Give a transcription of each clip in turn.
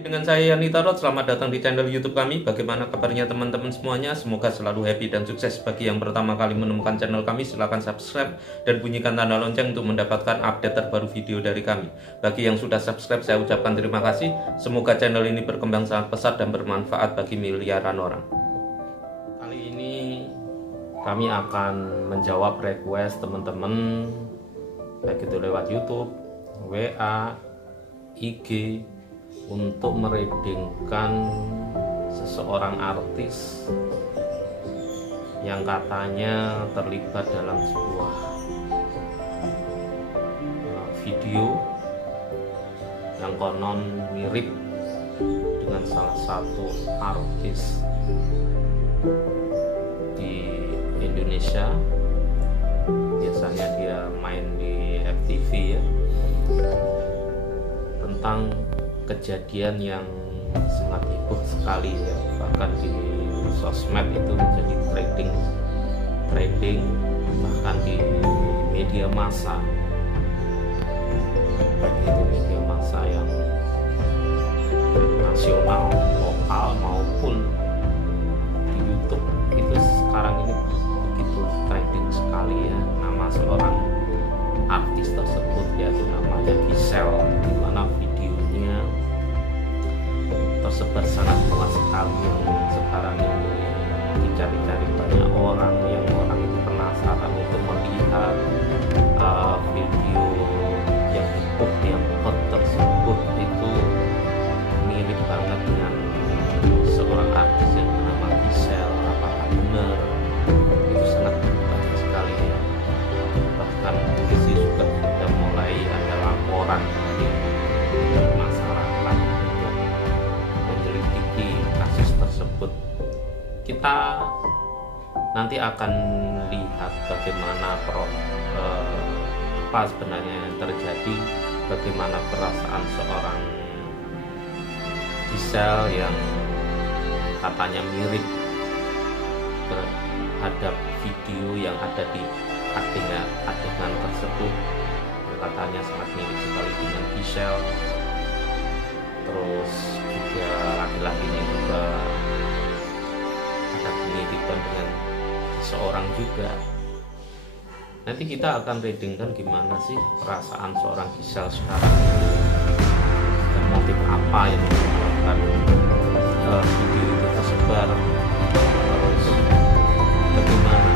lagi dengan saya Yani Tarot. Selamat datang di channel YouTube kami. Bagaimana kabarnya teman-teman semuanya? Semoga selalu happy dan sukses. Bagi yang pertama kali menemukan channel kami, silahkan subscribe dan bunyikan tanda lonceng untuk mendapatkan update terbaru video dari kami. Bagi yang sudah subscribe, saya ucapkan terima kasih. Semoga channel ini berkembang sangat pesat dan bermanfaat bagi miliaran orang. Kali ini kami akan menjawab request teman-teman, baik itu lewat YouTube, WA, IG, untuk mereadingkan seseorang artis yang katanya terlibat dalam sebuah video yang konon mirip dengan salah satu artis di Indonesia. Biasanya dia main di FTV ya, tentang kejadian yang sangat heboh sekali ya, bahkan di sosmed itu menjadi trending bahkan di media massa, baik itu media massa yang nasional, lokal maupun di YouTube. Itu sekarang ini begitu trending sekali ya, nama seorang artis tersebut, yaitu namanya Giselle, di mana videonya tersebar sangat luas sekali, yang sekarang ini dicari-cari banyak orang, yang orang itu penasaran untuk melihat video yang heboh, yang hot tersebut. Itu mirip banget dengan seorang artis yang bernama Giselle. Apakah benar? Itu sangat berbahaya sekali ya. Bahkan polisi sudah mulai ada laporan dari masyarakat untuk menyelidiki kasus tersebut. Kita nanti akan lihat bagaimana apa sebenarnya yang terjadi, bagaimana perasaan seorang Giselle yang katanya mirip terhadap video yang ada di adegan tersebut, yang katanya sangat mirip sekali dengan Giselle. Terus juga laki-lakinya juga ada kemiripan dengan seseorang juga. Nanti kita akan readingkan gimana sih perasaan seorang Giselle sekarang dan motif apa yang menyebabkan video itu tersebar. Terus bagaimana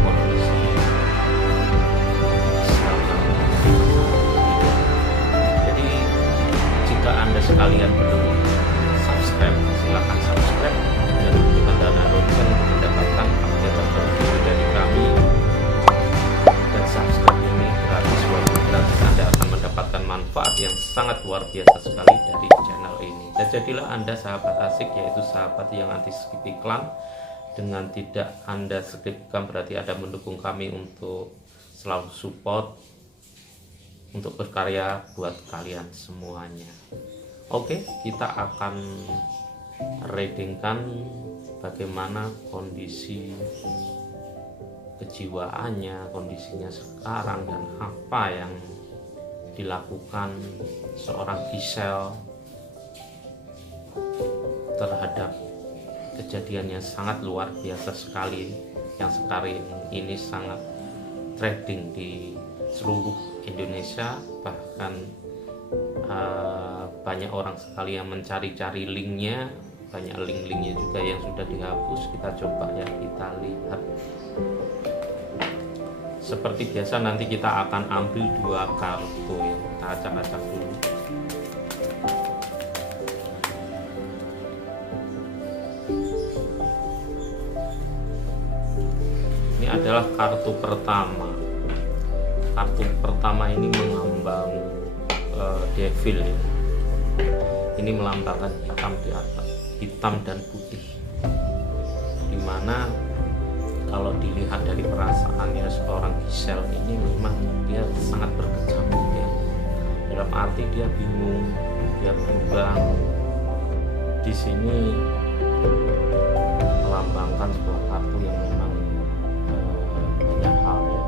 kondisi Giselle. Jadi jika Anda sekalian belum subscribe, silakan subscribe dan tekan tanda lonceng untuk mendapatkan update terbaru video dari kami. Dan subscribe ini gratis, walaupun gratis Anda akan mendapatkan manfaat yang sangat luar biasa sekali dari channel ini. Dan jadilah Anda sahabat asik, yaitu sahabat yang anti skip iklan. Dengan tidak Anda skip iklan berarti Anda mendukung kami untuk selalu support untuk berkarya buat kalian semuanya. Oke, kita akan readingkan bagaimana kondisi kejiwaannya, kondisinya sekarang, dan apa yang dilakukan seorang Giselle terhadap kejadian yang sangat luar biasa sekali, yang sekarang ini sangat trending di seluruh Indonesia. Bahkan banyak orang sekali yang mencari-cari linknya, banyak link-linknya juga yang sudah dihapus. Kita coba ya, kita lihat. Seperti biasa nanti kita akan ambil dua kartu ya, kita acak-acak dulu. Ini adalah kartu pertama. Kartu pertama ini mengambang devil ya. Ini melambangkan hitam di atas, hitam dan putih, dimana kalau dilihat dari perasaannya seorang Giselle ini memang dia sangat berkecamuk ya, dalam arti dia bingung, dia bimbang. Di sini melambangkan sebuah kartu yang memang banyak hal ya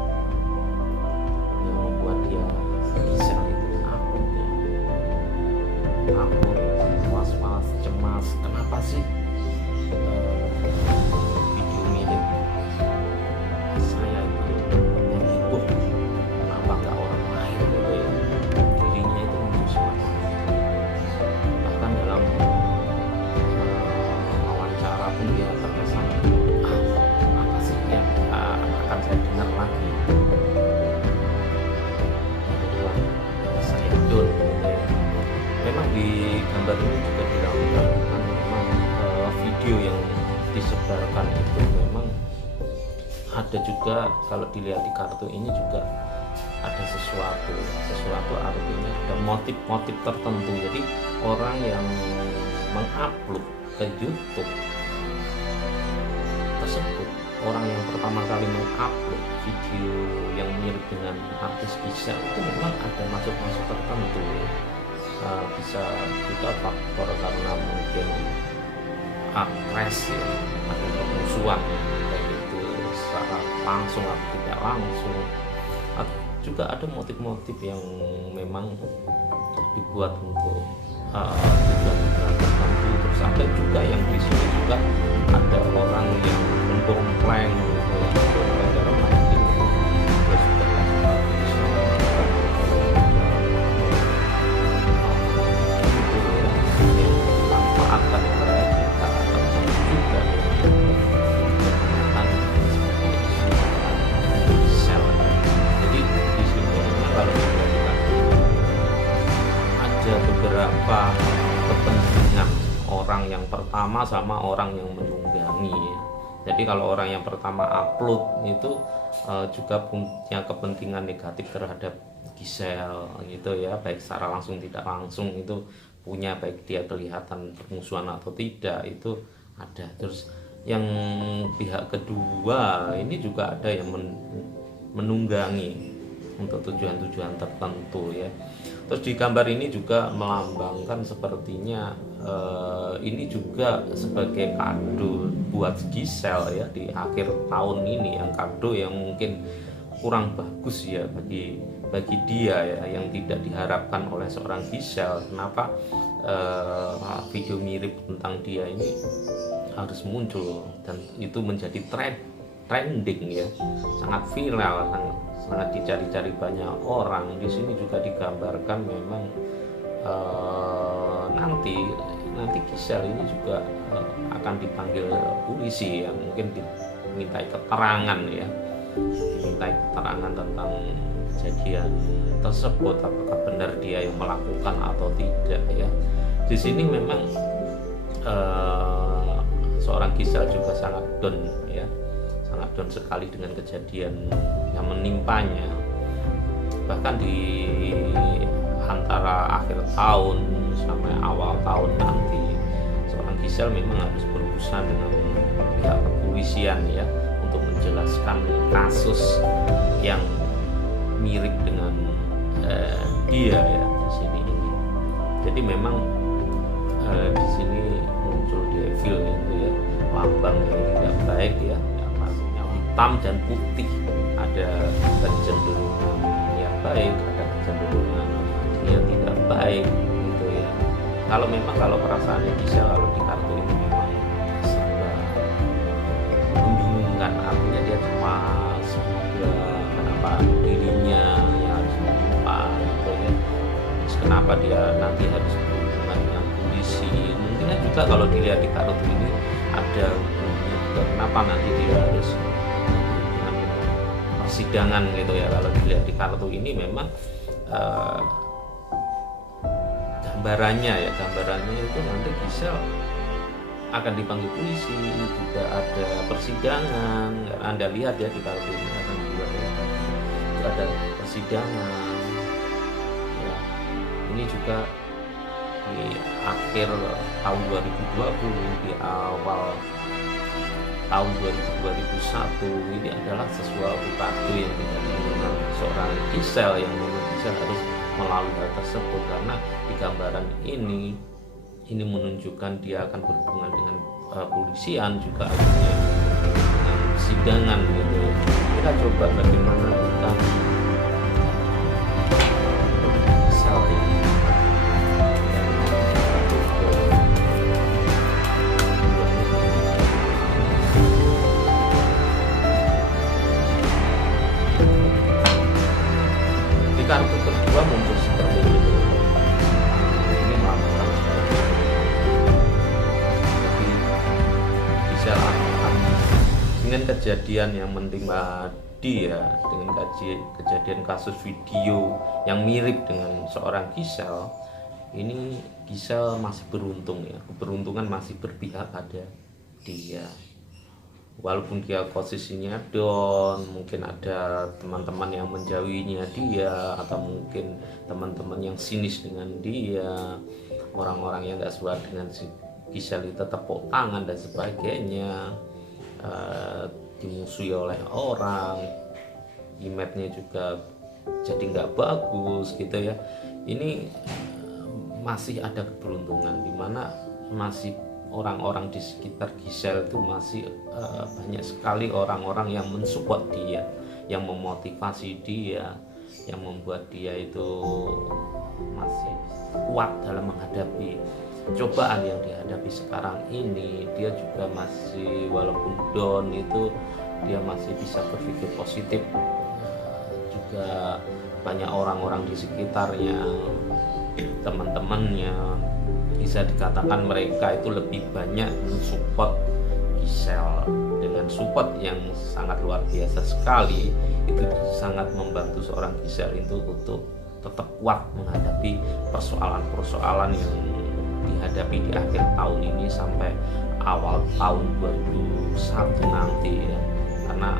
yang membuat dia Giselle itu takut ya. disebarkan itu memang ada juga, kalau dilihat di kartu ini juga ada sesuatu artinya ada motif-motif tertentu. Jadi orang yang mengupload ke YouTube tersebut, orang yang pertama kali mengupload video yang mirip dengan artis Gisel itu memang ada maksud-maksud tertentu ya. Bisa juga faktor karena mungkin agres ya, atau permusuhan ya, baik itu secara langsung atau tidak langsung. Juga ada motif-motif yang memang dibuat untuk tujuan tertentu. Terus ada juga yang di sini juga ada orang yang mengkomplain gitu, mengkomplain dalam arti terus juga manfaatkan kepada kita, atau juga menggunakan sebagai sel. Jadi di sini memang kalau kita ada beberapa kepentingan orang yang pertama sama orang yang menunggangi ya. Jadi kalau orang yang pertama upload itu juga punya kepentingan negatif terhadap Gisel gitu ya, baik secara langsung tidak langsung itu punya, baik dia kelihatan permusuhan atau tidak itu ada. Terus yang pihak kedua ini juga ada yang menunggangi untuk tujuan-tujuan tertentu ya. Terus di gambar ini juga melambangkan sepertinya ini juga sebagai kado buat Gisel ya di akhir tahun ini, yang kado yang mungkin kurang bagus ya bagi dia ya, yang tidak diharapkan oleh seorang Gisel. Kenapa video mirip tentang dia ini harus muncul dan itu menjadi trending ya, sangat viral, sangat dicari-cari banyak orang. Di sini juga digambarkan memang nanti Gisel ini juga akan dipanggil polisi ya, mungkin dimintai keterangan ya, dimintai keterangan tentang kejadian tersebut, apakah benar dia yang melakukan atau tidak ya. Di sini memang seorang Gisel juga sangat down ya, sangat down sekali dengan kejadian yang menimpanya. Bahkan di antara akhir tahun sampai awal tahun nanti, seorang Gisel memang harus berurusan dengan pihak kepolisian ya untuk menjelaskan kasus yang mirip dengan dia ya di sini ini. Jadi memang di sini muncul devil itu ya, lambang yang tidak baik ya, yang maksudnya hitam dan putih, ada kecenderungan yang baik, ada kecenderungan yang tidak baik gitu ya. Kalau perasaannya bisa, kalau di kartu ini memang sangat membingungkan, artinya dia cemas ya, kenapa dirinya yang harus menimpa gitu ya. Terus kenapa dia nanti harus berhubungan dengan polisi, mungkin juga kalau dilihat di kartu ini ada juga kenapa nanti dia harus berhubungan dengan persidangan gitu ya. Kalau dilihat di kartu ini memang gambarannya itu nanti Gisel akan dipanggil polisi, juga ada persidangan. Anda lihat ya di kartu ini akan ada persidangan ya. Ini juga di akhir tahun 2020, di awal tahun 2021 ini adalah sesuatu kado yang tidak diinginkan seorang Gisel, yang memang Gisel harus melalui hal tersebut, karena di gambaran ini menunjukkan dia akan berhubungan dengan polisian, juga akhirnya dengan persidangan gitu. Kita coba bagaimana kita Gisel ya. Kartu kedua muncul seperti ini. Ini melakukan seperti ini. Jadi bisa lakukan dengan kejadian yang menimpa dia, dengan kejadian kasus video yang mirip dengan seorang Gisel. Ini Gisel masih beruntung ya, keberuntungan masih berpihak pada dia. walaupun dia posisinya down, mungkin ada teman-teman yang menjauhinya dia, atau mungkin teman-teman yang sinis dengan dia, orang-orang yang gak suka dengan si Gisel itu tepuk tangan dan sebagainya, dimusuhi oleh orang, image-nya juga jadi nggak bagus gitu ya. Ini masih ada keberuntungan di mana masih orang-orang di sekitar Gisel itu masih banyak sekali orang-orang yang mensupport dia, yang memotivasi dia, yang membuat dia itu masih kuat dalam menghadapi cobaan yang dihadapi sekarang ini. Dia juga masih, walaupun down itu, dia masih bisa berpikir positif. Juga banyak orang-orang di sekitarnya, teman-temannya, bisa dikatakan mereka itu lebih banyak mensupport Gisel dengan support yang sangat luar biasa sekali. Itu sangat membantu seorang Gisel itu untuk tetap kuat menghadapi persoalan-persoalan yang dihadapi di akhir tahun ini sampai awal tahun 2021 nanti ya. Karena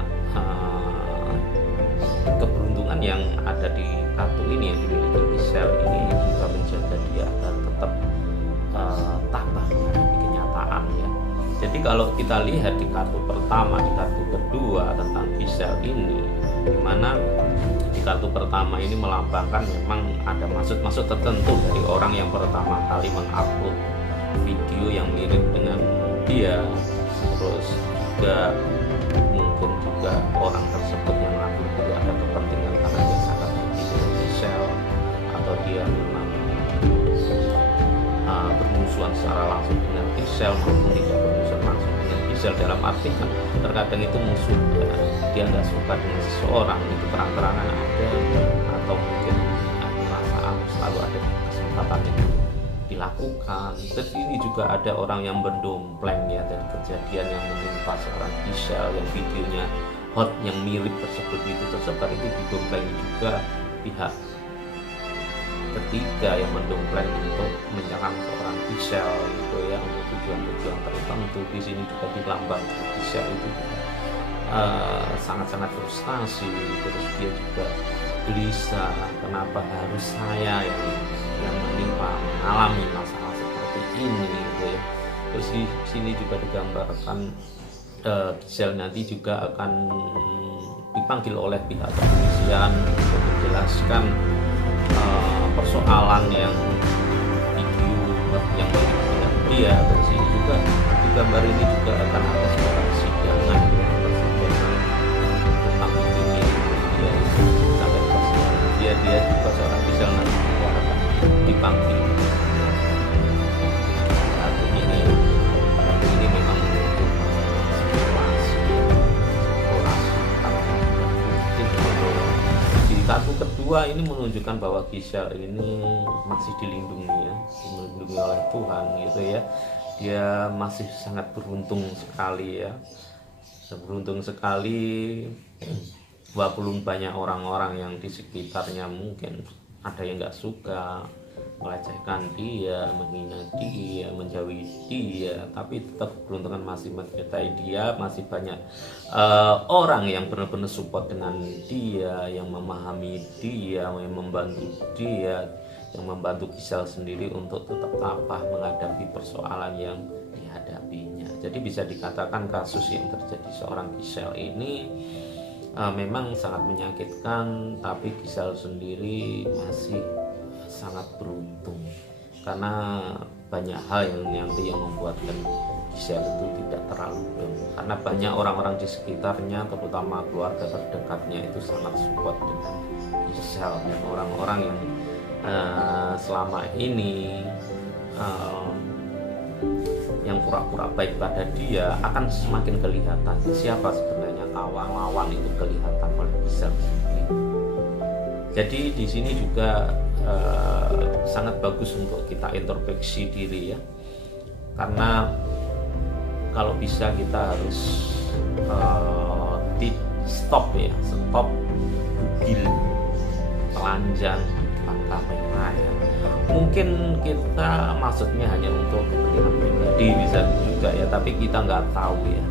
keberuntungan yang ada di kartu ini yang dimiliki Gisel ini juga menjaga dia agar tetap tabah menghadapi kenyataan ya. Jadi kalau kita lihat di kartu pertama, di kartu kedua tentang Gisel ini, dimana di kartu pertama ini melambangkan memang ada maksud-maksud tertentu dari orang yang pertama kali mengupload video yang mirip dengan dia, terus juga mungkin juga orang tersebut yang mengupload itu ada kepentingan karena dia sangat benci dengan Gisel, atau dia memang bermusuhan secara langsung dengan Gisel maupun tidak bermusuhan langsung dengan Gisel. Dalam arti kan terkadang itu musuh ya, dia nggak suka dengan seseorang itu terang-terangan ada, atau mungkin perasaan selalu ada kesempatan itu dilakukan. Terus ini juga ada orang yang mendompleng ya dari kejadian yang menimpa seorang Gisel, yang videonya hot yang mirip tersebut itu tersebar, itu didompleng juga pihak ketiga yang mendompleng untuk menyerang seorang Gisel gitu ya, untuk tujuan-tujuan tertentu. Di sini juga dilambangkan Gisel itu sangat-sangat frustasi, terus dia juga gelisah, kenapa harus saya yang mengalami masalah seperti ini gitu ya. Terus di sini juga digambarkan Gisel nanti juga akan dipanggil oleh pihak kepolisian untuk menjelaskan persoalan yang video yang dengan dia. Terus ini juga di gambar ini juga akan ada sebuah persidangan tentang ini dia sampai persidangan dia juga seorang Gisel nanti juga akan dipanggil. Ini memang kartu kedua ini menunjukkan bahwa Gisel ini masih dilindungi ya, dilindungi oleh Tuhan gitu ya. Dia masih sangat beruntung sekali ya, beruntung sekali. Walaupun banyak orang-orang yang di sekitarnya mungkin ada yang nggak suka, melecehkan dia, menghina dia, menjauhi dia, tapi tetap keberuntungan masih menyertai dia. Masih banyak orang yang benar-benar support dengan dia, yang memahami dia, yang membantu dia, yang membantu Gisel sendiri untuk tetap tabah menghadapi persoalan yang dihadapinya. Jadi bisa dikatakan kasus yang terjadi seorang Gisel ini memang sangat menyakitkan, tapi Gisel sendiri masih sangat beruntung karena banyak hal yang membuatkan Gisel itu tidak terlalu down, karena banyak orang-orang di sekitarnya, terutama keluarga terdekatnya itu sangat support dengan Gisel, dan orang-orang yang selama ini yang pura-pura baik pada dia akan semakin kelihatan siapa sebenarnya kawan-kawan itu kelihatan oleh Gisel sendiri. Jadi di sini juga sangat bagus untuk kita introspeksi diri ya, karena kalau bisa kita harus di stop ya, stop bugil, telanjang depan kamera ya. Mungkin kita maksudnya hanya untuk kepentingan pribadi bisa juga ya, tapi kita nggak tahu ya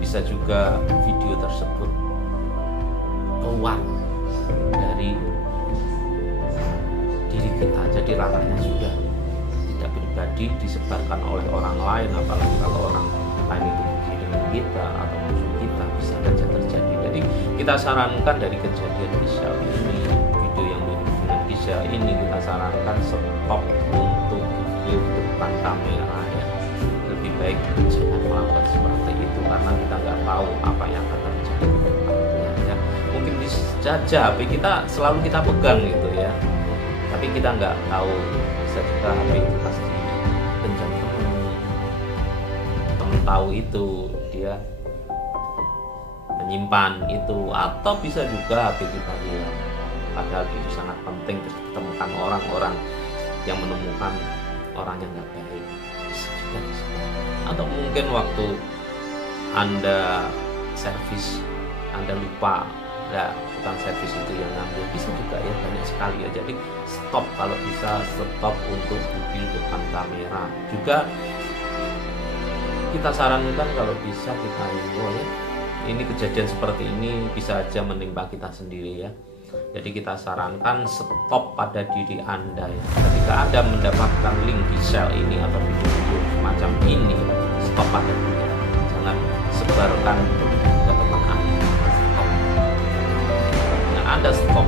bisa juga video tersebut keluar dari diri kita, jadi ranahnya sudah tidak pribadi, disebarkan oleh orang lain, apalagi kalau orang lain itu benci dengan kita atau musuh kita, bisa saja terjadi. Jadi kita sarankan dari kejadian Gisel ini, video yang mirip dengan Gisel ini, kita sarankan stop untuk video depan kamera ya. Lebih baik jangan melakukan seperti itu, karena kita nggak tahu apa yang akan terjadi ke depannya ya. Mungkin bisa saja HP kita selalu kita pegang gitu ya, tapi kita nggak tahu, bisa juga HP itu pasti pinjam temen tahu itu, dia menyimpan itu, atau bisa juga HP kita hilang padahal itu sangat penting, terus ditemukan orang-orang yang menemukan orang yang nggak baik, bisa juga atau mungkin waktu Anda servis Anda lupa, ya bukan servis itu yang ngambil, bisa juga ya, banyak sekali ya. Jadi stop, kalau bisa stop untuk mobil depan kamera. Juga kita sarankan kalau bisa kita himbau ya, ini kejadian seperti ini bisa aja menimpa kita sendiri ya. Jadi kita sarankan stop pada diri Anda ya. Ketika Anda mendapatkan link Gisel ini atau video-video semacam ini, stop pada diri Anda. Jangan sebarkan ke teman Anda. Stop. Nah, Anda stop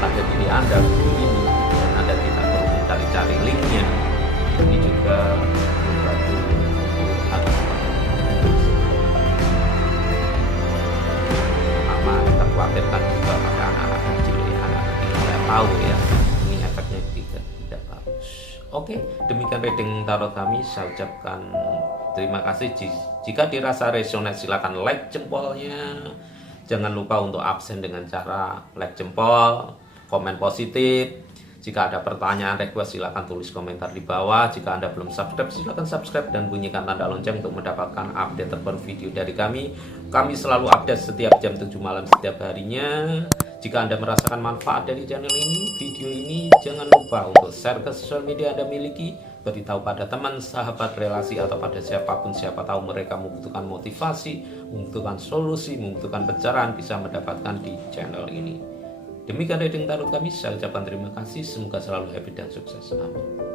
pada diri Anda ini, dan Anda tidak perlu mencari-cari linknya. Ini juga membantu untuk agar kita khawatirkan juga pada anak-anak kecil ya, anak-anak yang tidak tahu ya, ini efeknya tidak bagus. Oke, demikian reading tarot kami. Saya ucapkan terima kasih. Jika dirasa resonate silakan like jempolnya. Jangan lupa untuk absen dengan cara like jempol, komen positif. Jika ada pertanyaan, request, silakan tulis komentar di bawah. Jika Anda belum subscribe, silakan subscribe dan bunyikan tanda lonceng untuk mendapatkan update terbaru video dari kami. Kami selalu update setiap jam 7 malam setiap harinya. Jika Anda merasakan manfaat dari channel ini, video ini, jangan lupa untuk share ke sosial media Anda miliki. Beritahu pada teman, sahabat, relasi, atau pada siapapun, siapa tahu mereka membutuhkan motivasi, membutuhkan solusi, membutuhkan pencerahan, bisa mendapatkan di channel ini. Demikian reading tarot kami, saya ucapkan terima kasih, semoga selalu happy dan sukses. Amin.